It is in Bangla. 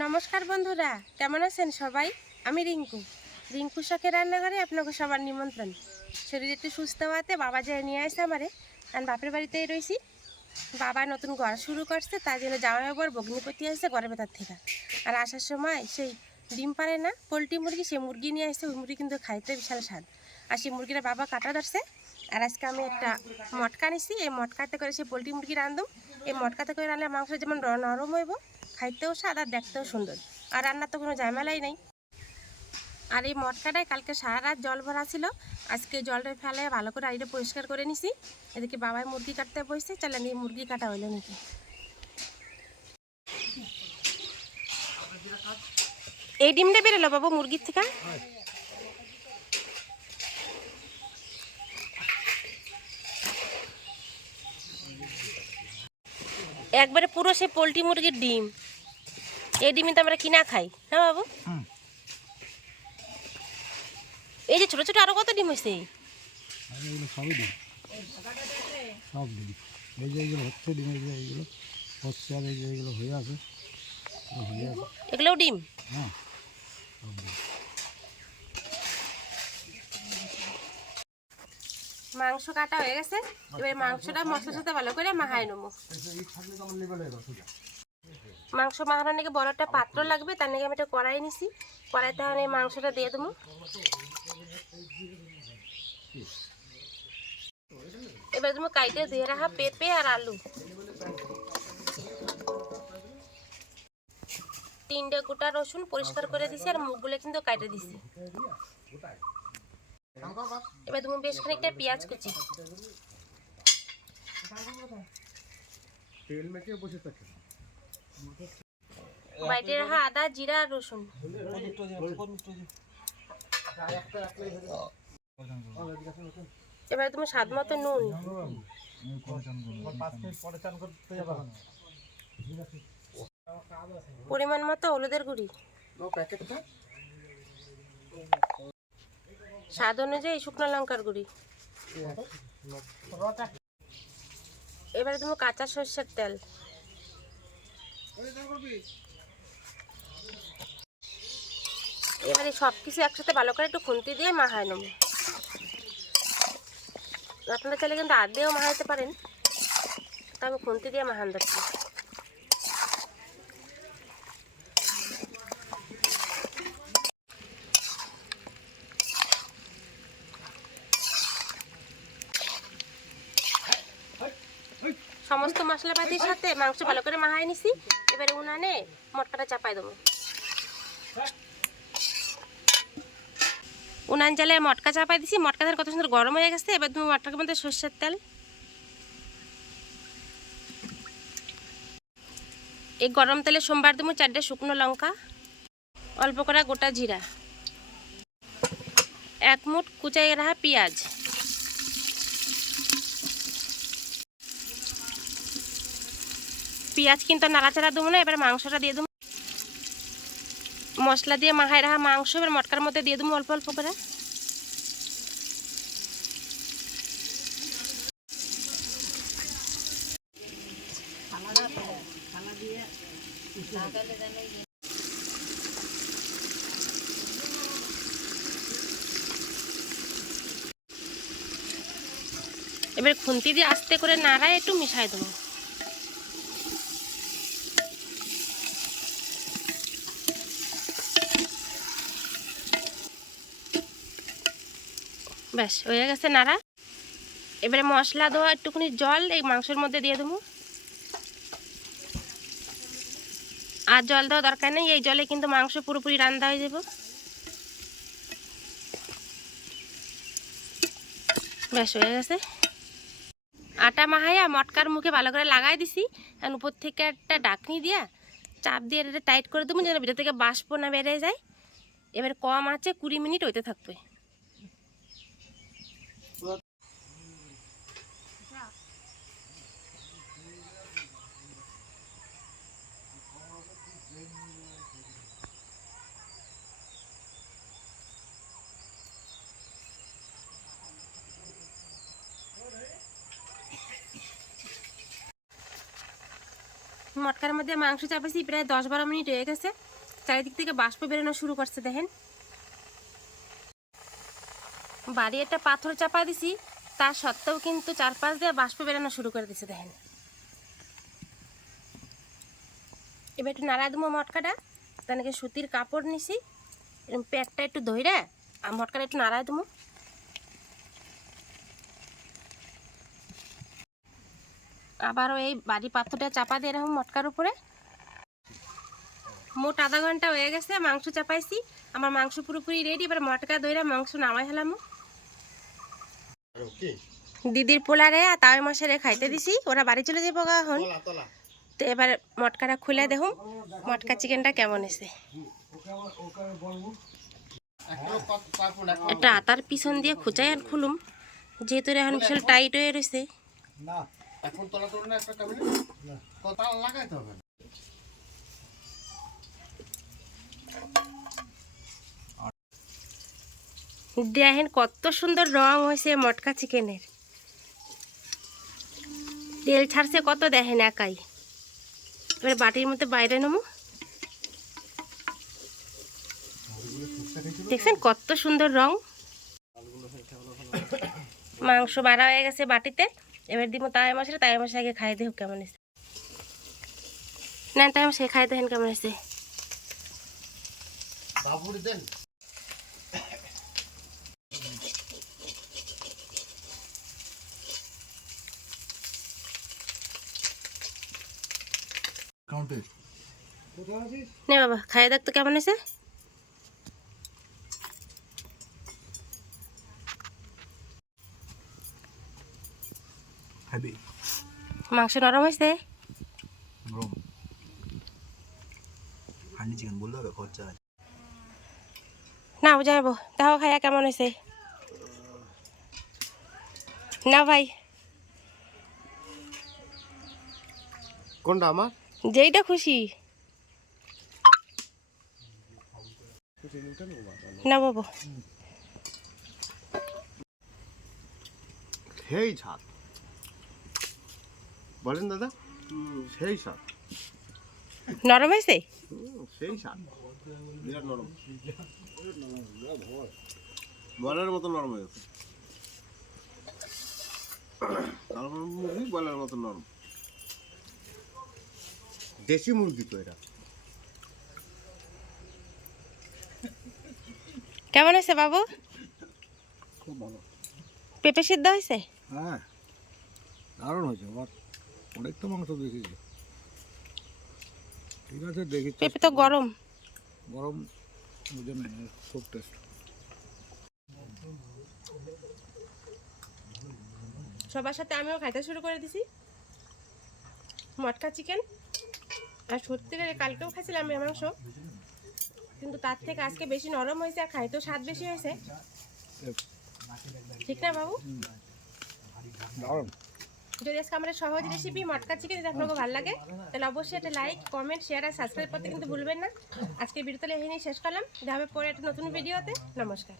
নমস্কার বন্ধুরা, কেমন আছেন সবাই? আমি রিঙ্কু। রিঙ্কু শখের রান্নাঘরে আপনাকে সবার নিমন্ত্রণ। শরীর একটু সুস্থ হওয়াতে বাবা যে নিয়ে আসে আমারে, আমি বাপের বাড়িতেই রয়েছি। বাবা নতুন ঘর শুরু করছে, তার জন্য জামাই বাবার বগ্নিপতি আসছে ঘরের ভেতর থেকে। আর আসার সময় সেই ডিম পারে না, পোলট্রি মুরগি, সেই মুরগি নিয়ে আসছে ওই মুরগি কিন্তু খাইতে বিশাল স্বাদ। আর সেই মুরগিটা বাবা কাটা ধরছে, আর আজকে আমি একটা মটকা নিছি এই মটকাতে করে সেই পোলট্রি মুরগি রান্ধুম এই মটকাতে করে রান্নলে মাংস যেমন নরম হইব খাইতেও স্বাদ আর দেখতেও সুন্দর। আর রান্নার তো কোনো ঝামেলাই নেই। আর এই মটকাটায় কালকে সারা রাত জল ভরা ছিল। আজকে জলটা ফেলে ভালো করে আইটা পরিষ্কার করে নিছি। এদিকে বাবাই মুরগি কাটতে বসছে। চলেন এই মুরগি কাটা হইল নাকি? এই ডিমটা বেরোলো বাবু মুরগির থেকে? একবারে পুরো সে পোলট্রি মুরগির ডিম। এই ডিমই তো আমরা কিনা খাই? হ্যাঁ বাবু। এই যে ছোট ছোট আরও কত ডিম হয়েছে সবই সব দিই এই যে এইগুলো হচ্ছে ডিম এই যে এইগুলো হচ্ছে আর এই যে এইগুলো হয়ে আছে। হয়ে আছে। এগুলোও ডিম? হ্যাঁ। মাংস কাটা হয়ে গেছে। এবার মাংসটা মশলার সাথে ভালো করে মাহায় নেব। মাংস মাখানোর নাকি বড় একটা পাত্র লাগবে তার নাকি আমি একটা কড়াই নিছি। কড়াইতে আমি মাংসটা দিয়ে দেবো। এবার তুমি কাইটে ধুয়ে রাখা পেঁপে আর আলু। তিনটে গোটা রসুন পরিষ্কার করে দিছি আর মুখগুলো কিন্তু কাটে দিছি। এবার তুমি বেশ খানিকটা পেঁয়াজ কুচি। বাইটে রাখা আদা, জিরা আর রসুন। এবার তুমি স্বাদ মতো নুন। পরিমাণ মতো হলুদের গুঁড়ি। স্বাদ অনুযায়ী শুকনো লঙ্কার গুঁড়ি। এবারে তুমি কাঁচা সর্ষের তেল। এবারে সব কিছু একসাথে ভালো করে একটু খুন্তি দিয়ে মাহায় নেব। আপনারা চাইলে কিন্তু আদেও মাখাইতে পারেন। তা আমি খুন্তি দিয়ে মাহান দিচ্ছি সমস্ত মশলাপাতির সাথে মাংস ভালো করে মাখাই নিছি। এবারে উনানে মটকাটা চাপাই দেবো। উনান জালে মটকা চাপাই দিছি। মটকা তেল কত সুন্দর গরম হয়ে গেছে। এবার তুমি মটকার মধ্যে সর্ষের তেল। এই গরম তেলে সোমবার দেবো চারটে শুকনো লঙ্কা, অল্প করে গোটা জিরা, এক মুঠ কুচাই রাখা পেঁয়াজ। পেঁয়াজ কিন্তু নাড়াচাড়া দেবো না, এবার মাংসটা দিয়ে দেবো। মশলা দিয়ে মাখাই রাখা মাংস, এবার মটকার মধ্যে দিয়ে দেবো অল্প অল্প করে। এবার খুন্তি দিয়ে আস্তে করে নাড়ায় একটু মিশাই দেবো। ব্যাস, হয়ে গেছে নাড়া। এবারে মশলা দেওয়া, একটুখানি জল, এই মাংসের মধ্যে দিয়ে দেবো। আর জল দেওয়া দরকার নেই, এই জলে কিন্তু মাংস পুরোপুরি রান্না হয়ে যাব। ব্যাস, হয়ে গেছে। আটা মাহাইয়া মটকার মুখে ভালো করে লাগাই দিছি। আর উপর থেকে একটা ডাকনি দিয়া চাপ দিয়ে এটা টাইট করে দেবো, যেন ভিতর থেকে বাষ্প না বেড়ে যায়। এবার কম আছে কুড়ি মিনিট হইতে থাকবে। মটকার মধ্যে মাংস চাপাইছি প্রায় দশ বারো মিনিট হয়ে গেছে। চারিদিক থেকে বাষ্প বেরোনো শুরু করছে, দেখেন। বাড়ি একটা পাথর চাপা দিছি, তার সত্ত্বেও কিন্তু চার পাঁচ দিয়ে বাষ্প বেরোনো শুরু করে দিছে, দেখেন। এবার একটু নাড়া দেবো মটকাটা। তাকে সুতির কাপড় নিছি। এরকম পেটটা একটু ধইরা, আর মটকাটা একটু নাড়া দেবো। আবারও এই বাড়ি পাথরটা চাপা দিয়ে এরকম মটকার উপরে। মোট আধা ঘণ্টা হয়ে গেছে মাংস চাপাইছি। আমার মাংস পুরোপুরি রেডি এবার মটকা দইরা মাংস নামাই হলাম দিদির পোলারে আর তাওই মাসেরে খাইতে দিছি ওরা বাড়ি চলে যাব এখন। তো এবার মটকাটা খুলে দেখুন মটকা চিকেনটা কেমন এসে একটা আতার পিছন দিয়ে খুঁচাই আর খুলুম যেহেতু এখন বিশাল টাইট হয়ে রয়েছে এখন তলা তোলা না একটা কাবিনে কথা লাগাইতে হবে দেখেন কত সুন্দর রং হয়েছে মটকা চিকেনের। তেল ছাড়ছে কত দেখেন একাই। এবার বাটির মধ্যে বাইরে নেব। দেখছেন কত সুন্দর রং? মাংস বাড়া হয়ে গেছে বাটিতে। এবার দিব তাই মশলা তাই মশলা আগে খাই দেহ কেমন এসে না তাই মশলা খাই দেখেন কেমন এসে বাবুর দেন। কাউন্টে কোথায় আছিস নে বাবা খাই দেখ তো কেমন আছে খাবি। মাংস নরম হয়েছে? রম হান্ডি চিকেন বললে হবে খরচা আছে। না বুঝাবো তাও খাইয়া কেমন হয়েছে। না ভাই। কোনটা আমার? যেইটা খুশি। না বাবু। সেই স্বাদ বলেন দাদা। সেই স্বাদ। নরম হয়েছে? হুম, সেই বিরাট নরম। বয়লারের মতো নরম হয়ে গেছে। মুরগি বয়লারের মতো নরম। দেশি মুরগি তো এটা। কেমন হয়েছে বাবু? খুব ভালো। পেঁপে সিদ্ধ হয়েছে? হ্যাঁ দারুণ হয়েছে আবার অনেক তো মাংস দেখিয়েছে ঠিক আছে দেখি পেঁপে তো গরম। গরম বুঝে নেই খুব টেস্ট সবার সাথে আমিও খাইতে শুরু করে দিছি। মটকা চিকেন আর সত্যিকারে কালকেও খাইছিলাম আমি মাংস। কিন্তু তার থেকে আজকে বেশি নরম হয়েছে আর খাইতেও স্বাদ বেশি হয়েছে। ঠিক না বাবু? দারুণ। যদি আজকে আমাদের সহজ রেসিপি মটকা চিকেন যদি আপনাকে ভালো লাগে, তাহলে অবশ্যই একটা লাইক কমেন্ট শেয়ার আর সাবস্ক্রাইব করতে কিন্তু ভুলবেন না। আজকে ভিডিওতে এখানেই শেষ করলাম। দেখা হবে পরে একটা নতুন ভিডিওতে নমস্কার।